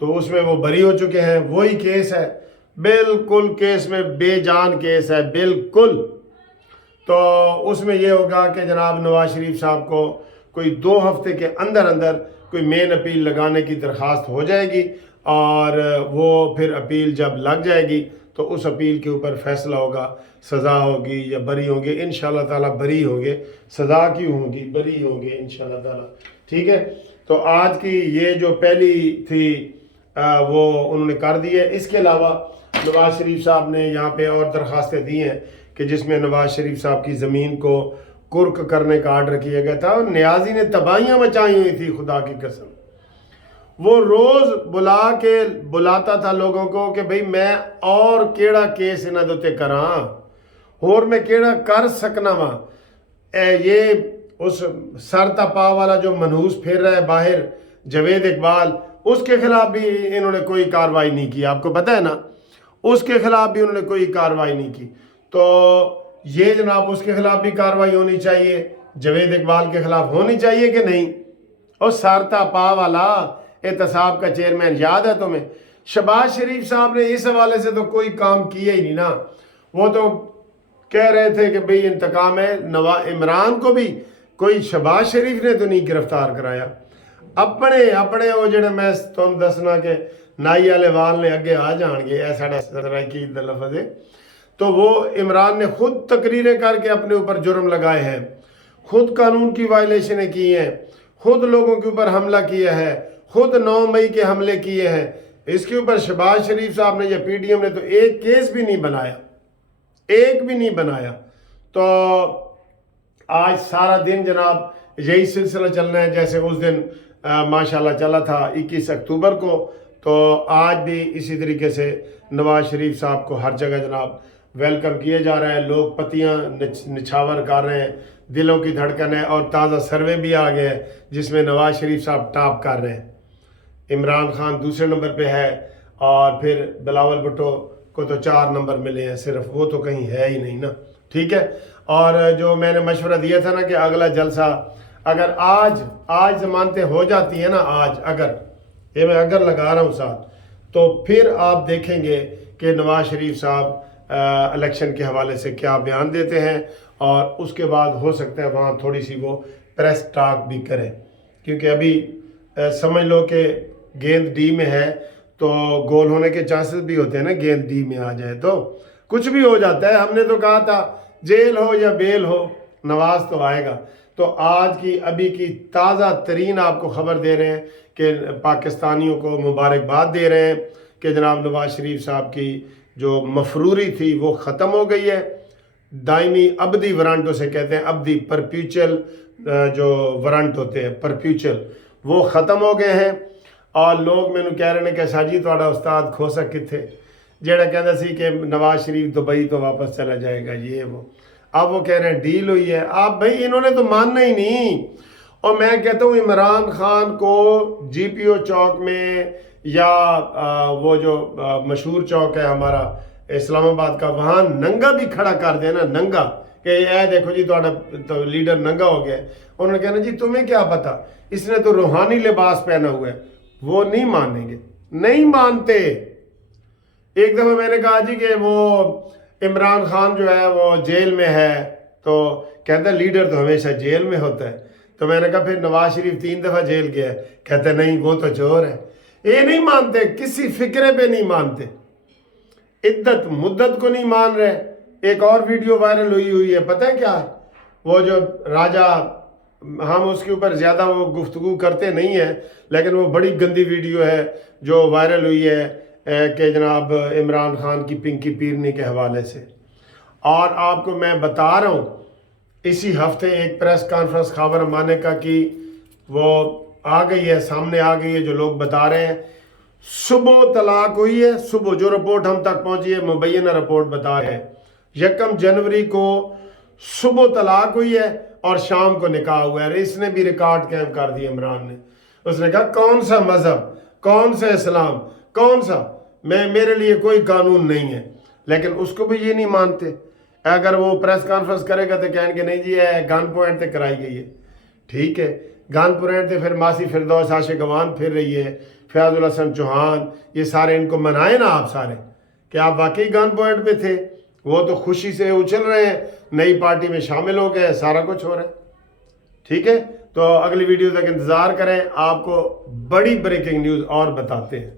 تو اس میں وہ بری ہو چکے ہیں. وہی کیس ہے بالکل، کیس میں بے جان کیس ہے بالکل. تو اس میں یہ ہوگا کہ جناب نواز شریف صاحب کو کوئی 2 ہفتے کے اندر اندر کوئی مین اپیل لگانے کی درخواست ہو جائے گی، اور وہ پھر اپیل جب لگ جائے گی تو اس اپیل کے اوپر فیصلہ ہوگا، سزا ہوگی یا بری ہوں گے. انشاءاللہ تعالیٰ بری ہوں گے. سزا کی ہوں گی، بری ہوں گے انشاءاللہ تعالیٰ. ٹھیک ہے. تو آج کی یہ جو پہلی تھی وہ انہوں نے کر دی ہے. اس کے علاوہ نواز شریف صاحب نے یہاں پہ اور درخواستیں دی ہیں کہ جس میں نواز شریف صاحب کی زمین کو کرک کرنے کا آرڈر کیا گیا تھا. اور نیازی نے تباہیاں مچائی ہوئی تھی خدا کی قسم. وہ روز بلاتا تھا لوگوں کو کہ بھئی میں اور کیڑا کیس انہاں دوتے کراں، اور میں کیڑا کر سکنا وا. یہ اس سر تپا والا جو منحوس پھر رہا ہے باہر جاوید اقبال، اس کے خلاف بھی انہوں نے کوئی کارروائی نہیں کی. آپ کو پتہ ہے نا، اس کے خلاف بھی انہوں نے کوئی کارروائی نہیں کی. تو یہ جناب اس کے خلاف بھی کارروائی ہونی چاہیے، جاوید اقبال کے خلاف ہونی چاہیے کہ نہیں. اور سارتا پا والا احتساب کا چیئرمین یاد ہے تمہیں؟ شہباز شریف صاحب نے اس حوالے سے تو کوئی کام کیا ہی نہیں نا. وہ تو کہہ رہے تھے کہ بھئی انتقام ہے. عمران کو بھی کوئی شہباز شریف نے تو نہیں گرفتار کرایا. اپنے وہ جڑے میں تم دسنا کہ نائی والے وال نے اگے آ جان گے، ایسا سرائکی لفظ ہے. تو وہ عمران نے خود تقریریں کر کے اپنے اوپر جرم لگائے ہیں، خود قانون کی وائلیشنیں کی ہیں، خود لوگوں کے اوپر حملہ کیا ہے، خود 9 مئی کے حملے کیے ہیں. اس کے اوپر شہباز شریف صاحب نے یا پی ڈی ایم نے تو ایک کیس بھی نہیں بنایا، ایک بھی نہیں بنایا. تو آج سارا دن جناب یہی سلسلہ چلنا ہے. جیسے اس دن ماشاءاللہ چلا تھا 21 اکتوبر کو، تو آج بھی اسی طریقے سے نواز شریف صاحب کو ہر جگہ جناب ویلکم کیا جا رہا ہے. لوگ پتیاں نچھاور کر رہے ہیں، دلوں کی دھڑکن ہے. اور تازہ سروے بھی آ گیا ہے جس میں نواز شریف صاحب ٹاپ کر رہے ہیں، عمران خان دوسرے نمبر پہ ہے، اور پھر بلاول بھٹو کو تو 4 نمبر ملے ہیں صرف. وہ تو کہیں ہے ہی نہیں نا. ٹھیک ہے. اور جو میں نے مشورہ دیا تھا نا کہ اگلا جلسہ اگر آج ضمانتیں ہو جاتی ہیں نا، اگر یہ میں لگا رہا ہوں ساتھ، تو پھر آپ دیکھیں گے کہ نواز شریف صاحب الیکشن کے حوالے سے کیا بیان دیتے ہیں. اور اس کے بعد ہو سکتا ہے وہاں تھوڑی سی وہ پریس ٹاک بھی کریں، کیونکہ ابھی سمجھ لو کہ گیند ڈی میں ہے تو گول ہونے کے چانسز بھی ہوتے ہیں نا. گیند ڈی میں آ جائے تو کچھ بھی ہو جاتا ہے. ہم نے تو کہا تھا جیل ہو یا بیل ہو نواز تو آئے گا. تو آج کی ابھی کی تازہ ترین آپ کو خبر دے رہے ہیں کہ پاکستانیوں کو مبارکباد دے رہے ہیں کہ جناب نواز شریف صاحب کی جو مفروری تھی وہ ختم ہو گئی ہے. دائمی ابدی وارنٹ اسے کہتے ہیں، ابدی پرپیچل جو وارنٹ ہوتے ہیں پرپیچل، وہ ختم ہو گئے ہیں. اور لوگ مینوں کہہ رہے ہیں کہ شاہ جی تہاڈا استاد کھوسا کتھے، جیڑا کہندا سی کہ نواز شریف دبئی تو واپس چلا جائے گا یہ وہ. اب وہ کہہ رہے ہیں ڈیل ہوئی ہے. آپ بھائی انہوں نے تو ماننا ہی نہیں. اور میں کہتا ہوں عمران خان کو جی پی او چوک میں یا وہ جو مشہور چوک ہے ہمارا اسلام آباد کا، وہاں ننگا بھی کھڑا کر دینا، ننگا، کہ اے دیکھو جی تو لیڈر ننگا ہو گیا. انہوں نے کہنا جی تمہیں کیا پتا، اس نے تو روحانی لباس پہنا ہوا ہے. وہ نہیں مانیں گے، نہیں مانتے. ایک دفعہ میں نے کہا جی کہ وہ عمران خان جو ہے وہ جیل میں ہے، تو کہتا ہے لیڈر تو ہمیشہ جیل میں ہوتا ہے. تو میں نے کہا پھر نواز شریف 3 دفعہ جیل گیا ہے. کہتے نہیں وہ تو چور ہے. یہ نہیں مانتے، کسی فکرے پہ نہیں مانتے، عدت مدت کو نہیں مان رہے. ایک اور ویڈیو وائرل ہوئی ہے، پتہ ہے کیا ہے؟ وہ جو راجہ، ہم اس کے اوپر زیادہ وہ گفتگو کرتے نہیں ہیں، لیکن وہ بڑی گندی ویڈیو ہے جو وائرل ہوئی ہے کہ جناب عمران خان کی پنکی پیرنی کے حوالے سے. اور آپ کو میں بتا رہا ہوں اسی ہفتے ایک پریس کانفرنس خاور امانے کا کی وہ آ گئی ہے، سامنے آ گئی ہے، جو لوگ بتا رہے ہیں صبح طلاق ہوئی ہے. صبح جو رپورٹ ہم تک پہنچی ہے، مبینہ رپورٹ بتا رہے ہیں 1 جنوری کو صبح طلاق ہوئی ہے اور شام کو نکاح ہوا ہے. اس نے بھی ریکارڈ قائم کر دی عمران نے. اس نے کہا کون سا مذہب، کون سا اسلام، کون سا، میرے لیے کوئی قانون نہیں ہے. لیکن اس کو بھی یہ نہیں مانتے. اگر وہ پریس کانفرنس کرے گا تو کہیں گے نہیں جی گن پوائنٹ تے کرائی گئی ہے. ٹھیک ہے، گن پوائنٹ تے پھر ماسی فردوس عاشق گوان پھر رہی ہے، فیاض الحسن چوہان، یہ سارے ان کو منائیں نا آپ سارے کہ آپ واقعی گن پوائنٹ پہ تھے. وہ تو خوشی سے اچھل رہے ہیں، نئی پارٹی میں شامل ہو گئے، سارا کچھ ہو رہا ہے. ٹھیک ہے، تو اگلی ویڈیو تک انتظار کریں، آپ کو بڑی بریکنگ نیوز اور بتاتے ہیں.